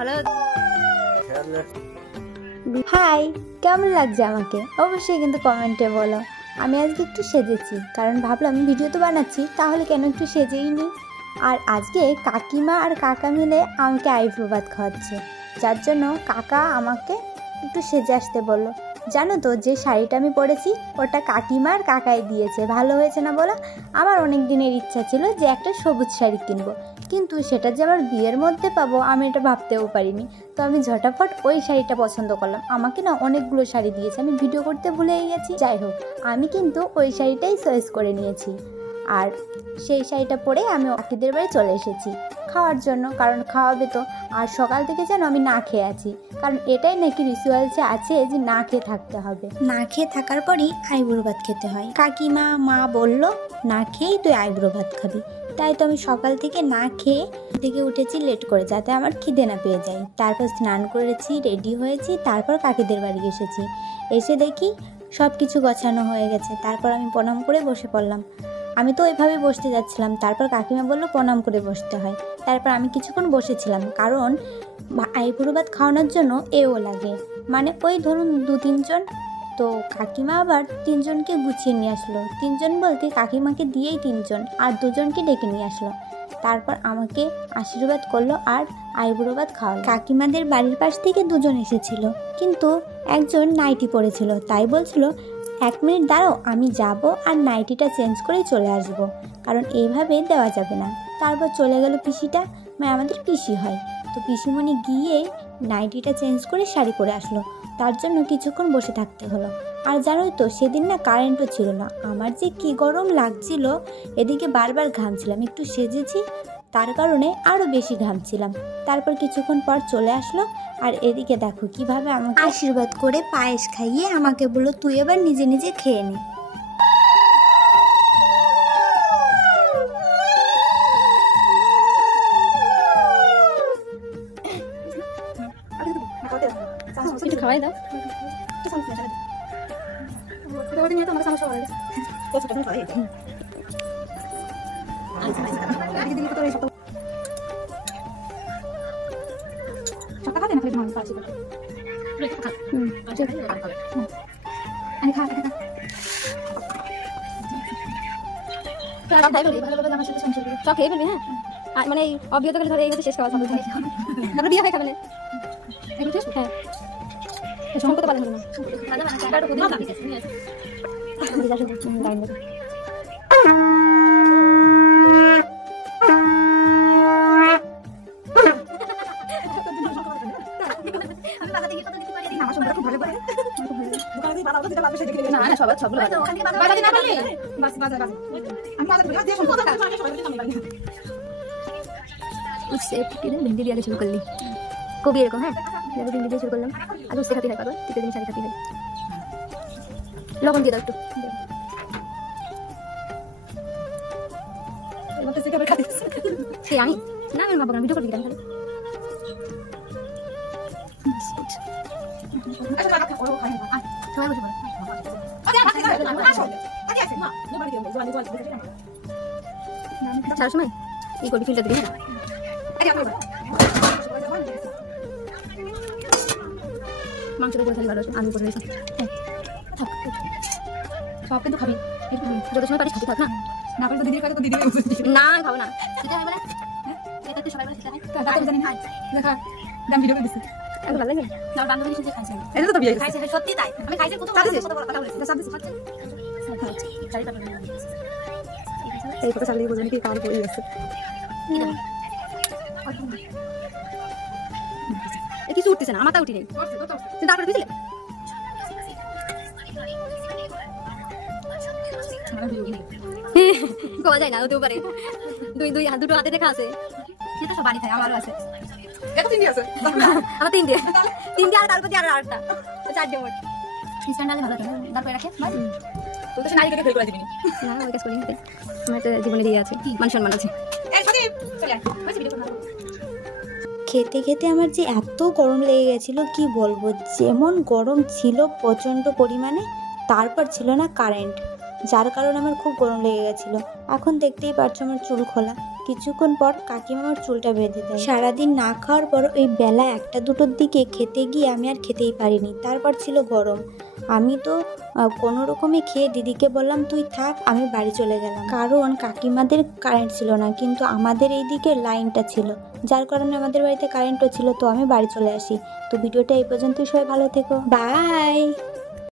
ভালো। হাই, কেমন লাগছে আমাকে অবশ্যই কিন্তু কমেন্টে বলো। আমি আজকে একটু সেজেছি, কারণ ভাবলাম ভিডিও তো বানাচ্ছি, তাহলে কেন একটু সেজেই নি। আর আজকে কাকিমা আর কাকা মিলে আমাকে আইব্রো ভাত খাওয়াচ্ছে, যার জন্য কাকা আমাকে একটু সেজে আসতে বললো। জানো তো, যে শাড়িটা আমি পরেছি ওটা কাকিমা আর কাকাই দিয়েছে। ভালো হয়েছে না বলো? আমার অনেক দিনের ইচ্ছা ছিল যে একটা সবুজ শাড়ি কিনবো, কিন্তু সেটা যে আমার বিয়ের মধ্যে পাবো আমি এটা ভাবতেও পারিনি। তো আমি ঝটাফট ওই শাড়িটা পছন্দ করলাম। আমাকে না অনেকগুলো শাড়ি দিয়েছে, আমি ভিডিও করতে ভুলেই গেছি। যাই হোক, আমি কিন্তু ওই শাড়িটাই চয়েস করে নিয়েছি, আর সেই শাড়িটা পরে আমি কাকিদের বাড়ি চলে এসেছি খাওয়ার জন্য, কারণ খাওয়াবে তো। আর সকাল থেকে যেন আমি না খেয়ে আছি, কারণ এটাই নাকি রিচুয়ালসে আছে যে না খেয়ে থাকতে হবে। না খেয়ে থাকার পরই আইব্রো ভাত খেতে হয়। কাকিমা মা বলল না খেয়েই তুই আইব্রো ভাত খাবি, তাই তো আমি সকাল থেকে না খেয়ে থেকে উঠেছি লেট করে, যাতে আমার খিদে না পেয়ে যায়। তারপর স্নান করেছি, রেডি হয়েছি, তারপর কাকিদের বাড়ি এসেছি। এসে দেখি সব কিছু গোছানো হয়ে গেছে। তারপর আমি প্রণাম করে বসে পড়লাম। আমি তো ওইভাবে বসতে যাচ্ছিলাম, তারপর কাকিমা বললো প্রণাম করে বসতে হয়। তারপর আমি কিছুক্ষণ বসেছিলাম, কারণ আইব্রো ভাত খাওয়ানোর জন্য এও লাগে, মানে ওই ধরুন 2-3 জন। তো কাকিমা আবার 3 জনকে গুছিয়ে নিয়ে আসলো। 3 জন বলতে কাকিমাকে দিয়েই 3 জন, আর 2 জনকে ডেকে নিয়ে আসলো। তারপর আমাকে আশীর্বাদ করলো আর আইব্রো ভাত খাওয়ালো। কাকিমাদের বাড়ির পাশ থেকে 2 জন এসেছিল, কিন্তু একজন নাইটি পরেছিল, তাই বলছিল 1 মিনিট দাঁড়াও, আমি যাব আর নাইটিটা চেঞ্জ করেই চলে আসবো, কারণ এইভাবে দেওয়া যাবে না। তারপর চলে গেল পিসিটা, মানে আমাদের পিসি হয়। তো পিসিমণি গিয়ে নাইটিটা চেঞ্জ করে শাড়ি পরে আসলো, তার জন্য কিছুক্ষণ বসে থাকতে হলো। আর জানোই তো, সেদিন না কারেন্টও ছিল না। আমার যে কি গরম লাগছিল, এদিকে বারবার ঘামছিলাম। একটু সেজেছি, তার কারণে আরও বেশি ঘামছিলাম। তারপর কিছুক্ষণ পর চলে আসলো, আর এদিকে দেখো কিভাবে আমাকে আশীর্বাদ করে পায়েস খাইয়ে আমাকে বললো তুই এবার নিজে নিজে খেয়ে নে। একটু খাওয়াই দাও। সব খেয়ে ফেলবি, হ্যাঁ। আর মানে অবিয়ত গেলে ধরে এই হচ্ছে শেষ খাওয়া সব তারপরে বিয়ে হয়ে খাবে না। হ্যাঁ, সম্পর্ক পালন করবে না। भिंडी দিয়ে শুরু করলি, কবি এরকম, হ্যাঁ भिंडी দিয়ে শুরু করলাম। আর উস্তে খাতে হয় পাগল, তিতে দিন শাড়ি খাতে হয়। লবণ দিয়ে দাও একটু। সে আমি না, আমি বাবা ভিডিও করবি কেন তাহলে? সবাই বসে পড়ো। ছাড়ার সময় এই করবি, ফিল্টার দিবি, হ্যাঁ। মাংসটা করে খালি ভালো, আলু করে সব কিন্তু খাবি, যত সময় পারিস খাবি, থাক না। না পারলে তো দিদির কাছে তো দিদি না খাবো না, সেটা হবে না। এটা তো সবাই বলে সেটা না, জানি না দেখা দাম ভিডিও করে দিছি। এত ভালো লাগে না, বান্ধবীর সাথে খাইছে, এটা তো বিয়ে খাইছে, সত্যি তাই। আমি খাইছে কত বড় কথা বলেছি, সব কিছু খাচ্ছে। শাড়িটা এই কথা চালিয়ে বোঝানি কি কাল পড়ে গেছে। কিছু উঠতেছে না, আমার তা উঠি নেই, তারপরে বুঝলে কোয়া যায় না, হতেও পারে। দুটো হাতে দেখা আছে, সেটা সব বাড়ি খায়, আমারও আছে। আমার 3 দিয়ে আর তারপর দিয়ে আর আরেকটা 4 দিয়ে মোট স্ট্যান্ডালে ভালো থাকে, তারপরে রাখে তো সে নারীকে ফেল করে দিবি না, ওই কাজ করি না। আমার একটা জীবনে দিয়ে আছে, মান সম্মান আছে। খেতে খেতে আমার যে এত গরম লেগে গেছিলো কি বলবো, যেমন গরম ছিল প্রচণ্ড পরিমাণে, তারপর ছিল না কারেন্ট, যার কারণে আমার খুব গরম লেগে গেছিলো। এখন দেখতেই পারছো আমার চুল খোলা, কিছুক্ষণ পর কাকিমা আমার চুলটা বেঁধে দেয়। সারাদিন না খাওয়ার পর ওই বেলা 1টা-2টোর দিকে খেতে গিয়ে আমি আর খেতেই পারিনি। তারপর ছিল গরম, আমি তো কোনো রকমে খেয়ে দিদিকে বললাম তুই থাক, আমি বাড়ি চলে গেলাম। কারণ কাকিমাদের কারেন্ট ছিল না, কিন্তু আমাদের এই দিকে লাইনটা ছিল, যার কারণে আমাদের বাড়িতে কারেন্টও ছিল। তো আমি বাড়ি চলে আসি। তো ভিডিওটা এই পর্যন্তই, সবাই ভালো থেকো, বাই।